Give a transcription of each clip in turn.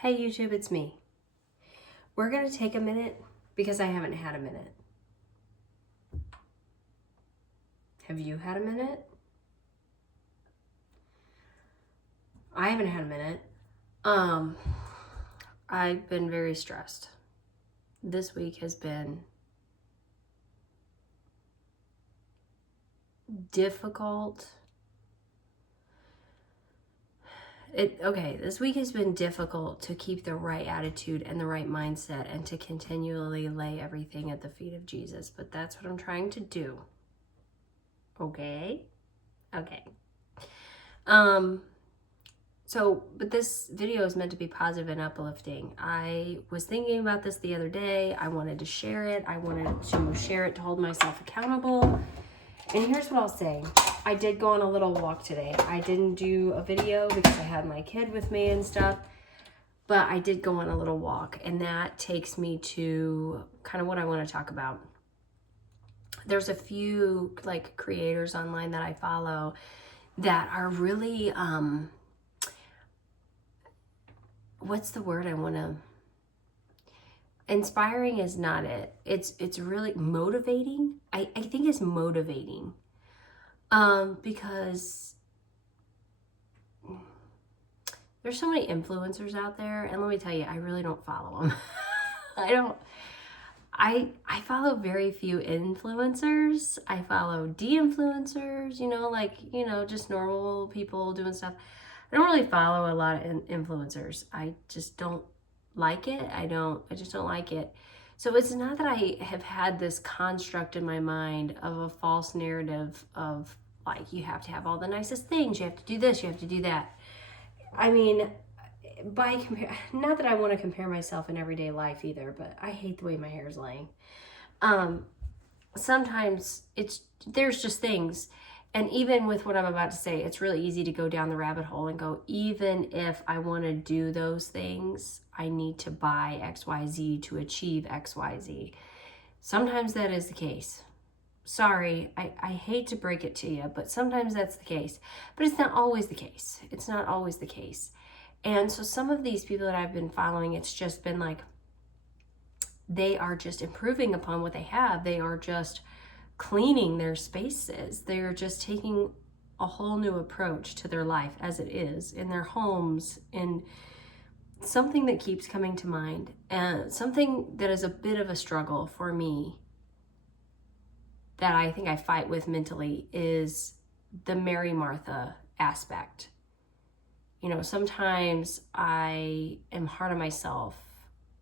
Hey YouTube, it's me. We're going to take a minute because I haven't had a minute. Have you had a minute? I haven't had a minute. I've been very stressed. This week has been difficult. This week has been difficult to keep the right attitude and the right mindset and to continually lay everything at the feet of Jesus. But that's what I'm trying to do. Okay. But this video is meant to be positive and uplifting. I was thinking about this the other day. I wanted to share it. I wanted to share it to hold myself accountable. And here's what I'll say. I did go on a little walk today. I didn't do a video because I had my kid with me and stuff. But I did go on a little walk. And that takes me to kind of what I want to talk about. There's a few creators online that I follow that are really, what's the word I want to, inspiring is not it. It's really motivating. I think it's motivating, because there's so many influencers out there, and let me tell you, I really don't follow them. I follow very few influencers. I follow de-influencers, just normal people doing stuff. I don't really follow a lot of influencers. I just don't like it. I just don't like it. So it's not that I have had this construct in my mind of a false narrative of you have to have all the nicest things. You have to do this, you have to do that. I mean, not that I want to compare myself in everyday life either, but I hate the way my hair is laying. Sometimes there's just things, and even with what I'm about to say, it's really easy to go down the rabbit hole and go, even if I want to do those things, I need to buy XYZ to achieve XYZ. Sometimes that is the case. Sorry, I hate to break it to you, but sometimes that's the case. But it's not always the case. It's not always the case. And so some of these people that I've been following, it's just been like, they are just improving upon what they have. They are just cleaning their spaces. They're just taking a whole new approach to their life as it is, in their homes. And something that keeps coming to mind, and something that is a bit of a struggle for me, that I think I fight with mentally, is the Mary Martha aspect. Sometimes I am hard on myself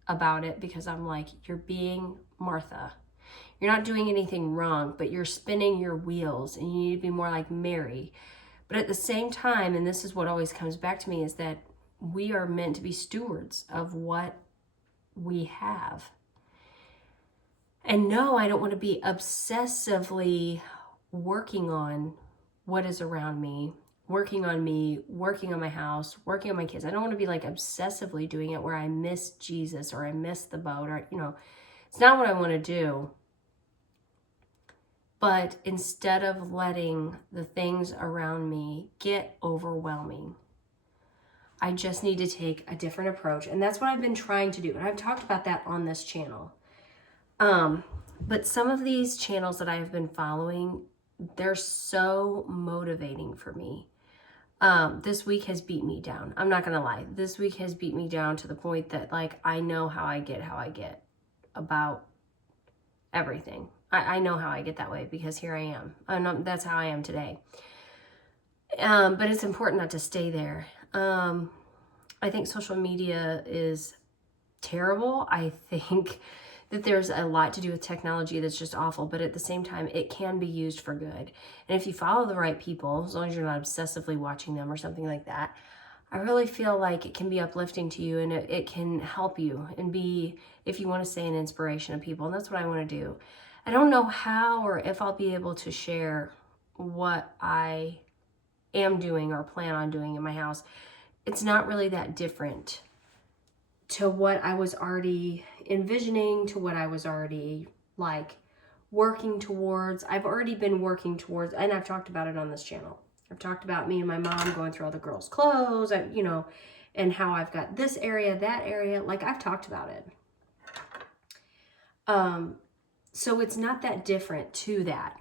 about it because I'm like, you're being Martha. You're not doing anything wrong, but you're spinning your wheels, and you need to be more like Mary. But at the same time, and this is what always comes back to me, is that we are meant to be stewards of what we have. And no, I don't want to be obsessively working on what is around me, working on my house, working on my kids. I don't want to be obsessively doing it where I miss Jesus or I miss the boat, or, it's not what I want to do. But instead of letting the things around me get overwhelming, I just need to take a different approach. And that's what I've been trying to do. And I've talked about that on this channel. But some of these channels that I've been following, they're so motivating for me. This week has beat me down. I'm not going to lie. This week has beat me down to the point that I know how I get about everything. I know how I get that way because here I am. That's how I am today. But it's important not to stay there. I think social media is terrible. I think that there's a lot to do with technology that's just awful, but at the same time, it can be used for good. And if you follow the right people, as long as you're not obsessively watching them or something like that, I really feel like it can be uplifting to you, and it can help you and be, if you want to say, an inspiration to people. And that's what I want to do. I don't know how or if I'll be able to share what I am doing or plan on doing in my house. It's not really that different to what I was already envisioning, to what I was already working towards. I've already been working towards, and I've talked about it on this channel. I've talked about me and my mom going through all the girls' clothes, and how I've got this area, that area, like I've talked about it. So it's not that different to that.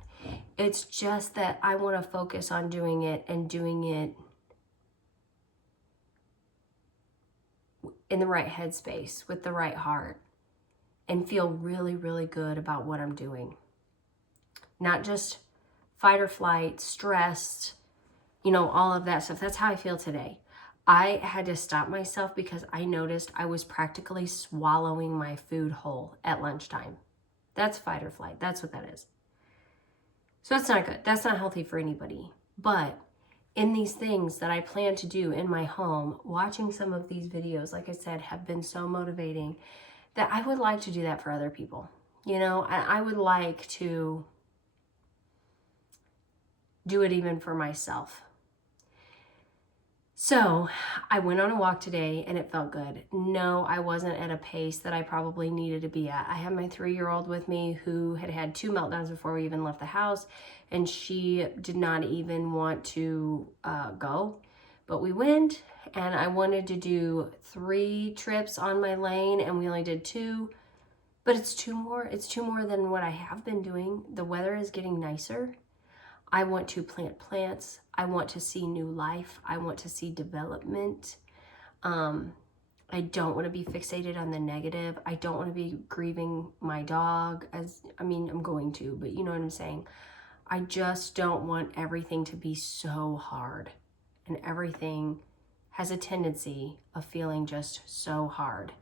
It's just that I want to focus on doing it and doing it in the right headspace with the right heart and feel really, really good about what I'm doing. Not just fight or flight, stressed, you know, all of that stuff. That's how I feel today. I had to stop myself because I noticed I was practically swallowing my food whole at lunchtime. That's fight or flight. That's what that is. So that's not good. That's not healthy for anybody. But in these things that I plan to do in my home, watching some of these videos, like I said, have been so motivating that I would like to do that for other people. You know, I would like to do it even for myself. So I went on a walk today and it felt good. No, I wasn't at a pace that I probably needed to be at. I had my 3-year-old with me who had had 2 meltdowns before we even left the house, and she did not even want to go. But we went, and I wanted to do 3 trips on my lane, and we only did 2. But it's 2 more. It's 2 more than what I have been doing. The weather is getting nicer. I want to plant plants. I want to see new life. I want to see development. I don't want to be fixated on the negative. I don't want to be grieving my dog I'm going to, but you know what I'm saying? I just don't want everything to be so hard, and everything has a tendency of feeling just so hard.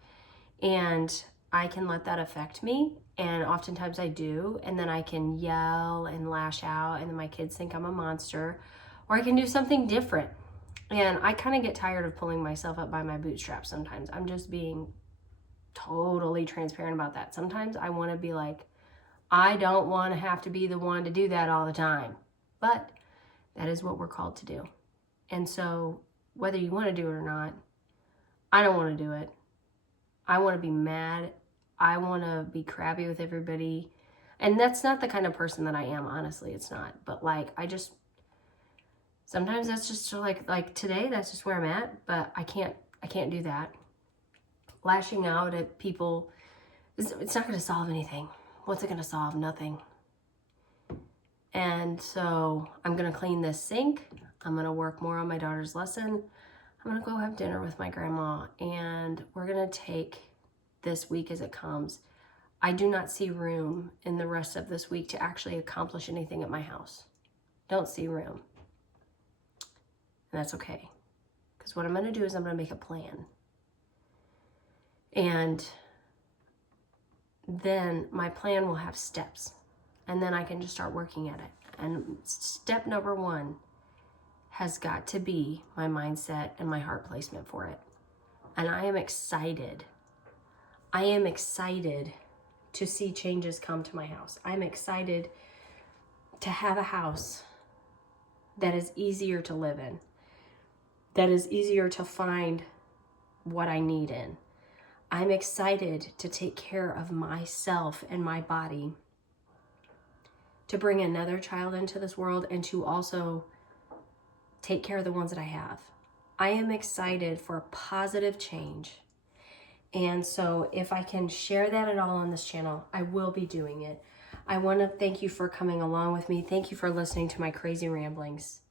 And I can let that affect me, and oftentimes I do, and then I can yell and lash out, and then my kids think I'm a monster, or I can do something different. And I kind of get tired of pulling myself up by my bootstraps sometimes. I'm just being totally transparent about that. Sometimes I want to be like, I don't want to have to be the one to do that all the time. But that is what we're called to do. And so whether you want to do it or not, I don't want to do it. I want to be mad. I want to be crabby with everybody. And that's not the kind of person that I am, honestly. It's not. But like, sometimes that's just like today, that's just where I'm at. But I can't do that. Lashing out at people, it's not going to solve anything. What's it going to solve? Nothing. And so I'm going to clean this sink. I'm going to work more on my daughter's lesson. I'm going to go have dinner with my grandma, and we're going to take this week as it comes. I do not see room in the rest of this week to actually accomplish anything at my house. Don't see room. And that's okay. Because what I'm going to do is I'm going to make a plan. And then my plan will have steps. And then I can just start working at it. And step number 1 has got to be my mindset and my heart placement for it. And I am excited. I am excited to see changes come to my house. I'm excited to have a house that is easier to live in, that is easier to find what I need in. I'm excited to take care of myself and my body, to bring another child into this world, and to also take care of the ones that I have. I am excited for positive change. And so if I can share that at all on this channel, I will be doing it. I want to thank you for coming along with me. Thank you for listening to my crazy ramblings.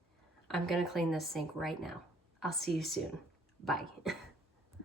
I'm going to clean this sink right now. I'll see you soon. Bye.